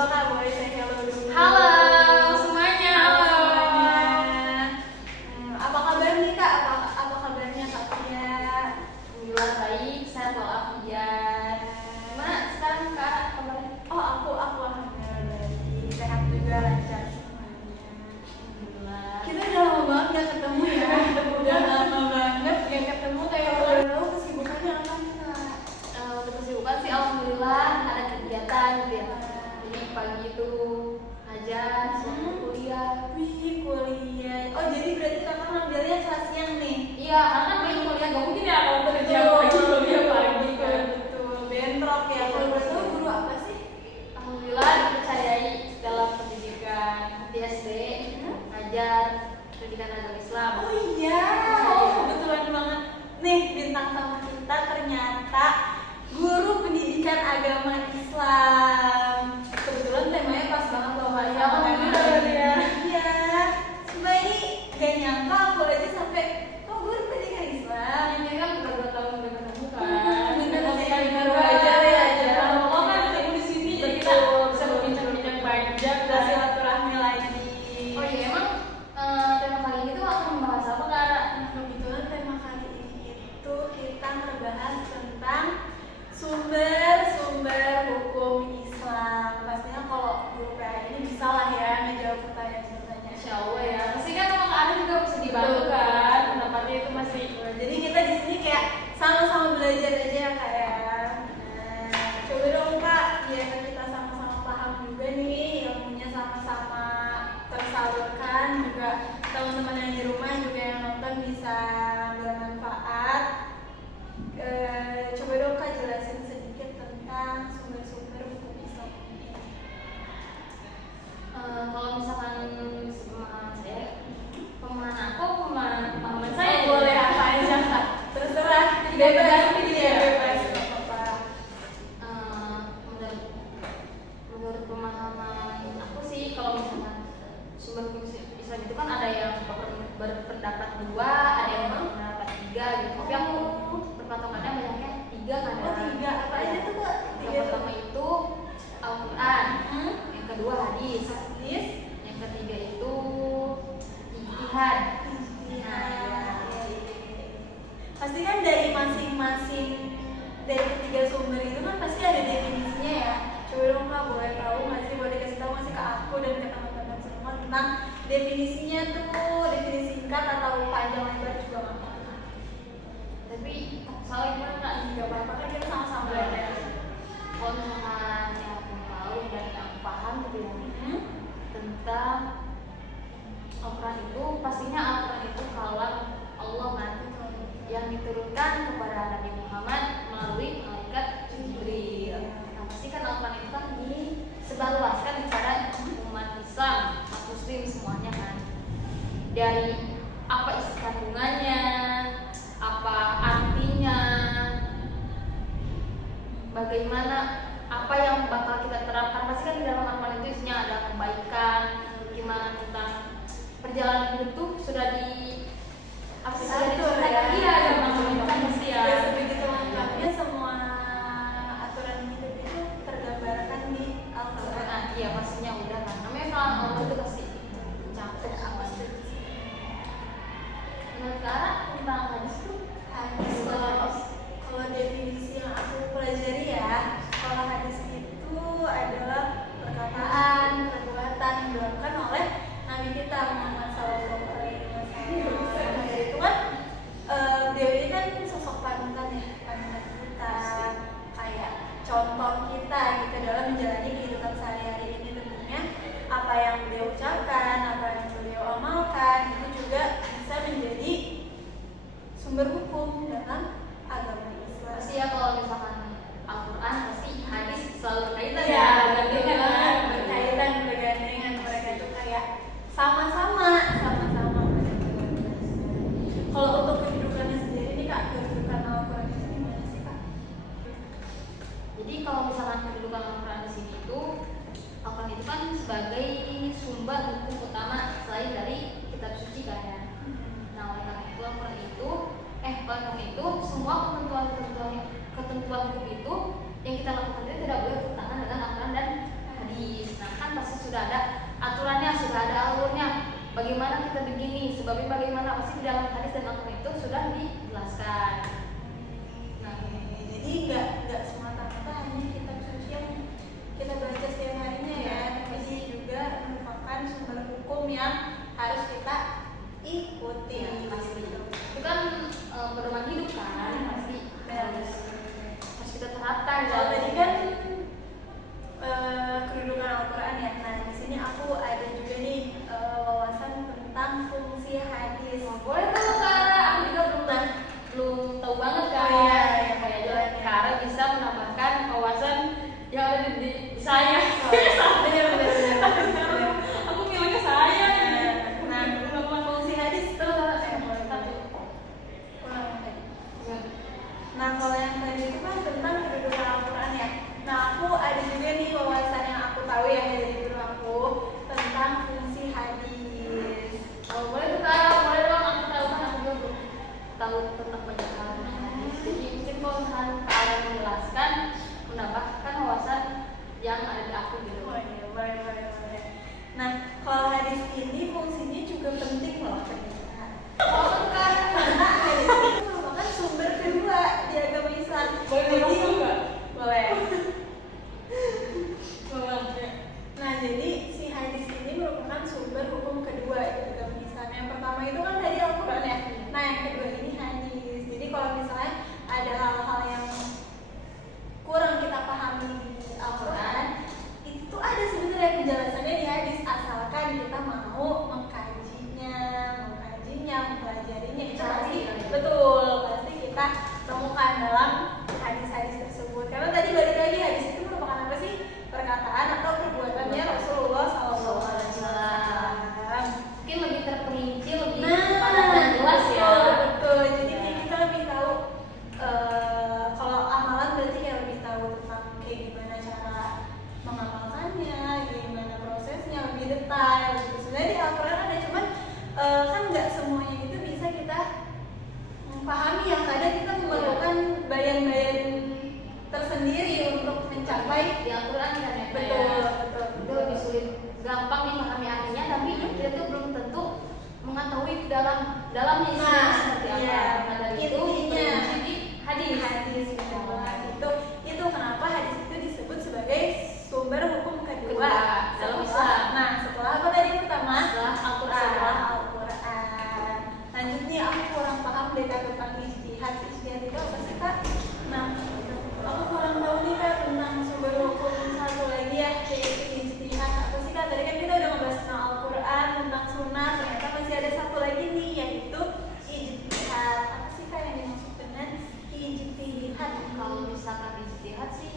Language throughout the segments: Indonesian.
dulu Kak, boleh saya hello dulu. Halo semuanya. Apa kabar nih Kak? Apa kabarnya Kak Pia? Alhamdulillah baik, sehat walafiat. Gimana sekarang Kak kabarnya? Oh aku alhamdulillah baik, sehat juga, lancar semuanya. Alhamdulillah. Kita udah lama banget gak ketemu ya. Udah lama banget gak ketemu, kayak boleh tahu kesibukannya apa nih Kak? Untuk kesibukan sih alhamdulillah ada kegiatan gitu ya. Jadi pagi itu ngajar, sore kuliah. Wih, kuliah. Oh jadi berarti Kakak ngambilnya kelas siang nih? Iya, karena kan pengen kuliah gak mungkin ya kalau kerja Betul, pagi kuliah pagi kan. betul, bentrok ya. Kalau boleh tahu guru apa sih? Alhamdulillah dipercayai dalam pendidikan di SD, ngajar pendidikan agama Islam. Oh iya, kebetulan banget nih bintang tamu kita ternyata guru pendidikan agama Islam. Kebetulan temanya pas banget loh Kak. Ya, alhamdulillah berarti ya. Iya, cuma ini gak nyangka aku aja sampai guru pendidikan Islam. Ini kan udah 2 tahun udah ketemu kan. Bener Kalau sih, kita bener baru banget. aja ya, jarang Allah kan ketemu di sini jadi kita Betul. bisa berbincang-bincang banyak Kita kan. silaturahmi lagi. Oh iya emang tema kali ini tuh akan membahas apa Kak? Nah, kebetulan tema kali ini itu kita ngebahas tentang sumber-sumber hukum Islam. Pastinya kalau guru PA ini bisa lah ya ngejawab pertanyaan-pertanyaan. Insya Allah ya. Pasti kan emang ada juga bisa dibantu kan. Pendapatnya itu masih. Jadi kita di sini kayak sama-sama belajar aja ya Kak ya. Nah, coba dong Kak, biar kita sama-sama paham juga nih, ilmunya sama-sama tersalurkan, juga teman-teman yang di rumah juga yang nonton bisa bermanfaat. Coba dong Kak jelasin sedikit tentang sumber-sumber hukum Islam. Kalau misalkan pemahaman saya, pemahaman aku, pemahaman saya Boleh apa aja Kak, terserah, bebas ya, bebas nggak apa-apa. Menurut pemahaman aku sih kalau misalkan sumber hukum Islam itu kan ada yang berpendapat 2, ada yang berpendapat 3 gitu. Tapi aku berpatokannya banyaknya 3 kan. Oh 3, apa aja tuh Kak? Yang pertama itu Al-Quran, yang kedua hadis, Hadis. yang ketiga itu ijtihad. Pasti kan dari masing-masing dari ketiga sumber itu kan pasti ada definisinya ya. Coba dong Kak, boleh tahu nggak sih, boleh kasih tahu nggak sih ke aku dan ke teman-teman semua tentang definisinya tuh, definisi singkat atau panjang lebar juga nggak apa-apa. Tapi salah gimana Kak? Nggak apa-apa kan kita sama-sama belajar. Kalau misalkan yang aku tahu dan yang aku paham gitu ya tentang Al-Quran itu, pastinya Al-Quran itu kalam Allah kan, yang diturunkan kepada Nabi Muhammad melalui malaikat Jibril. Nah, pasti kan Al-Quran itu kan disebarluaskan kepada umat Islam, umat Muslim semuanya kan. Dari apa isi kandungannya, apa artinya, bagaimana apa yang bakal kita terapkan. Pasti kan di dalam Al-Quran itu isinya ada kebaikan, gimana tentang perjalanan hidup tuh sudah di apa sih, sudah diceritakan dia dalam Al-Quran kan pasti ya. Dan sebegitu lengkapnya semua aturan hidup itu tergambarkan di Al-Quran. Nah, iya pastinya udah kan. Namanya kalau Allah itu pasti campur apa sih. Menurut Kak tentang hadis tuh Hadis, kalau definisi yang aku pelajari ya, kalau hadis itu adalah perkataan, perbuatan yang dilakukan oleh Nabi kita Muhammad SAW. Itu kan beliau ini kan sosok panutan ya, panutan kita, kayak contoh kita gitu dalam menjalani kehidupan sehari-hari ini. Tentunya apa yang beliau ucapkan, apa yang beliau amalkan itu juga bisa menjadi sumber hukum dalam agama Islam. pasti ya. Kalau misalkan Al-Quran pasti hadis selalu berkaitan Iya, bergandengan. berkaitan bergandengan, mereka itu kayak sama-sama. Kalau untuk kedudukannya sendiri nih Kak, kedudukan Al-Quran itu gimana sih Kak? Jadi kalau misalkan kedudukan Al-Quran di sini itu, Al-Quran itu kan sebagai sumber hukum utama selain dari kitab suci kan ya. Nah oleh karena itu Al-Quran itu semua ketentuan hukum itu yang kita lakukan itu tidak boleh bertentangan dengan Al-Quran dan hadis. sudah ada aturannya, sudah ada alurnya. Bagaimana kita begini, sebabnya bagaimana, pasti di dalam hadis dan Al-Quran itu sudah dijelaskan. Nah, jadi nggak semata-mata hanya kitab suci yang kita baca setiap harinya ya, tapi ini juga merupakan sumber hukum yang harus kita ikuti. ya, pasti itu kan pedoman hidup kan, pasti harus kita terapkan. Kalau tadi kan kedudukan Al-Quran ya. Nah, di sini aku ada juga nih wawasan tentang fungsi hadis. Boleh tuh Kara, aku juga belum tahu banget kan. Oh, iya, Kayaknya Kara bisa menambahkan wawasan yang ada di saya. Benar. Aku bilangnya saya. Nah, fungsi hadis itu Nah, kalau yang tadi itu kan tentang kedudukan Al-Quran ya. Nah, aku ada juga nih wawasan yang aku tahu ya dari guru aku tentang fungsi hadis. Oh, boleh tuh Kara, boleh dong, aku tahu kan aku juga belum tahu tentang banyak hal tentang hadis. Jadi mungkin kalau misalnya Kara menjelaskan, menambahkan wawasan yang ada di aku gitu. Oh iya, boleh. Nah, kalau hadis ini fungsinya juga penting loh ternyata. Karena hadis itu merupakan sumber kedua di agama Islam. Boleh. Nah, jadi si hadis ini merupakan sumber hukum kedua di agama Islam. Yang pertama itu kan tadi Al-Quran ya. Nah, yang kedua ini hadis. Jadi kalau misalnya ada hal-hal yang kurang kita pahami di Al-Quran, itu ada sebenarnya penjelasannya di hadis, asalkan kita mau mengkajinya, mempelajarinya. Itu pasti pasti kita temukan dalam hadis-hadis tersebut. Karena tadi balik lagi, hadis itu merupakan apa sih? Perkataan atau perbuatannya Rasulullah SAW. Mungkin lebih terperinci, lebih Nah, padat dan jelas ya. betul. Jadi kita lebih tahu kalau amalan berarti kayak lebih tahu tentang kayak gimana cara mengamalkannya, gimana prosesnya, lebih detail gitu. Sebenarnya di Al-Quran ada, cuman kan nggak semuanya itu bisa kita pahami, yang kadang kita memerlukan bayan-bayan tersendiri untuk mencapai Di Al-Quran kan ya. betul. Itu lebih sulit, gampang memahami artinya, tapi kita tuh belum tentu mengetahui dalamnya isinya seperti apa. Iya. Maka dari itu Intinya. terperinci di hadis. Betul banget. Itu kenapa hadis itu disebut sebagai sumber hukum kedua Dalam Islam. Nah, setelah apa tadi pertama? Setelah Al-Quran. Setelah Al-Quran. Lanjut nih, aku kurang paham deh Kak tentang ijtihad. Ijtihad itu apa sih Kak? Nah, aku kurang tahu nih Kak tentang sumber hukum satu lagi ya, yaitu ijtihad. Apa sih Kak? Tadi kan kita udah ngebahas tentang Al-Quran, tentang sunnah. Ternyata masih ada satu lagi nih, yaitu ijtihad. Apa sih Kak yang dimaksud dengan ijtihad? Kalau misalkan ijtihad sih,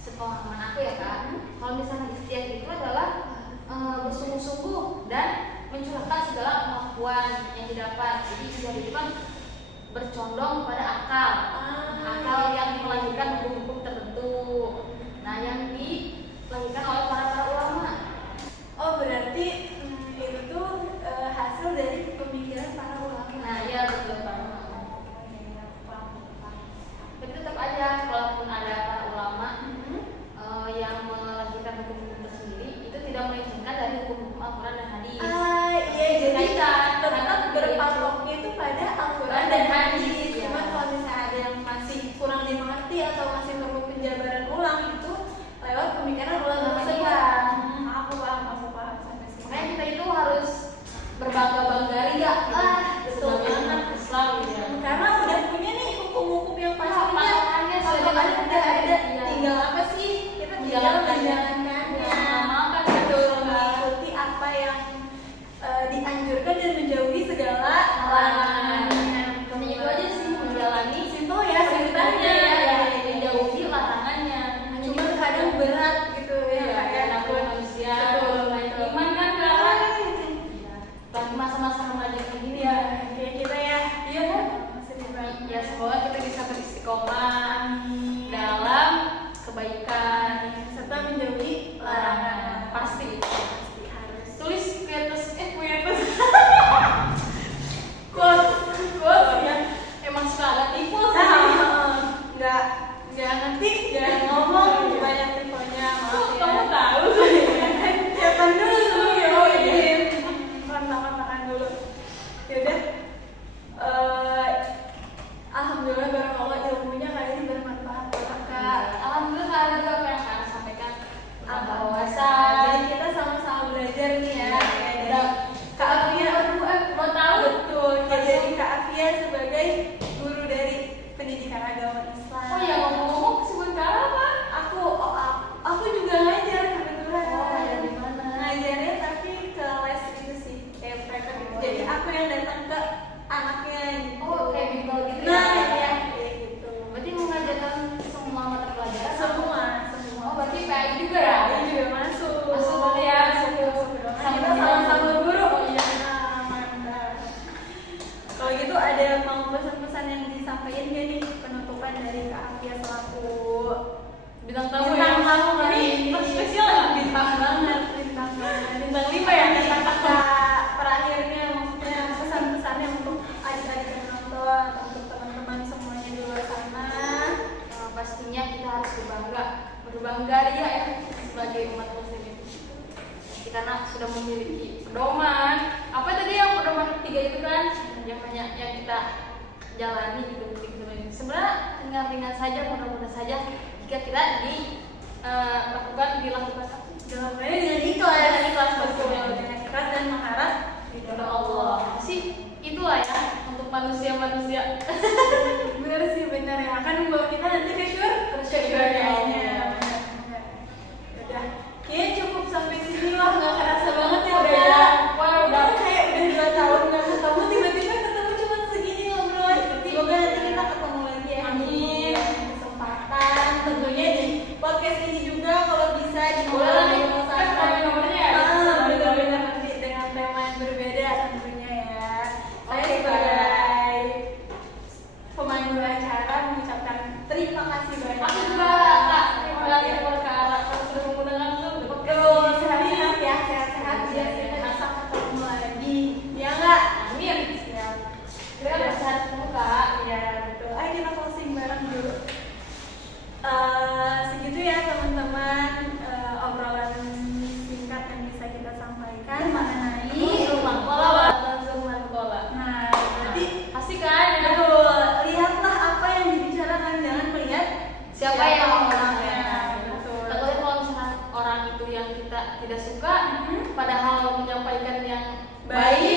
sepemahaman aku ya Kak, kalau misalkan ijtihad itu adalah bersungguh-sungguh dan mencurahkan segala kemampuan yang didapat. Jadi ijtihad itu kan bercondong pada akal yang melahirkan hukum-hukum tertentu. Nah, yang dilahirkan oleh para ulama. Oh, berarti itu tuh hasil dari pemikiran para ulama. Nah, ya betul Pak. Tapi tetap aja, kalaupun ada para ulama yang melahirkan hukum-hukum tersendiri, itu tidak mengizinkan dari hukum-hukum Al-Quran dan hadis. Iya, jadi tetap Karena berpatoknya itu pada Al-Quran dan hadis. Iya. Cuman kalau misalnya ada yang masih kurang dimengerti atau masih perlu penjabaran ulang, itu lewat pemikiran ulama tersebut. Iya. Aku paham sampai sini. Makanya kita itu harus berbangga-bangga ria betul banget. Islam gitu ya. Karena udah punya nih hukum-hukum yang pastinya, patokannya sudah ada. Iya. Tinggal apa sih? Kita tinggal menjalankannya. Mengamalkan, Betul, mengikuti apa yang dianjurkan dan menjauhi segala larangannya. Hanya itu aja sih, menjalani Simpel ya ceritanya. menjauhi larangannya. Cuma kadang berat gitu ya. Kayak namanya manusia, naik iman kan Kak. Lagi masa-masa remaja kayak gini Ya, kayak kita ya. Iya kan? ya, semoga kita bisa beristiqomah dalam kebaikan serta menjauhi larangan. pasti Harus. tulis quotes Quote ya. emang suka ada tipu sih. Nggak ngerti, nggak ngomong, banyak tiponya. Maaf ya. Kamu tahu Kelihatan karena sudah memiliki pedoman. Apa tadi yang pedoman 3 itu kan yang banyak yang kita jalani gitu. Sebenarnya ringan-ringan saja, mudah-mudah saja jika kita dilakukan Jawabannya dengan ikhlas, betul, dengan ikhlas dan mengharap kepada Allah. Sih itulah ya untuk manusia-manusia. Bener sih, bener ya, akan membawa kita nanti ke syurganya. Udah, kayaknya cukup sampai sini lah, nggak kerasa banget ya. Udah kayak udah 2 tahun nggak ketemu, tiba-tiba ketemu cuma segini ngobrol. Semoga nanti kita ketemu lagi ya. Amin. Kesempatan tentunya di podcast ini juga kalau bisa dibuat nomornya ya. Benar-benar nanti dengan tema yang berbeda tentunya ya. Saya sebagai pemandu acara mengucapkan terima kasih banyak. Aku juga Kak, terima kasih kepada Kak Ara karena sudah mengundang aku. Betul, sehat-sehat ya, sehat-sehat biar kita bisa ketemu lagi. Ya enggak? Amin. Siap. Kita bersehat semua Kak. Iya betul. Ayo kita closing bareng dulu. Segitu ya teman-teman, obrolan singkat yang bisa kita sampaikan mengenai Nah, berarti pasti kan ya. betul, lihatlah apa yang dibicarakan, jangan melihat Siapa yang orangnya. betul. Betul. Takutnya kalau misalkan orang itu yang kita tidak suka, padahal menyampaikan yang Baik,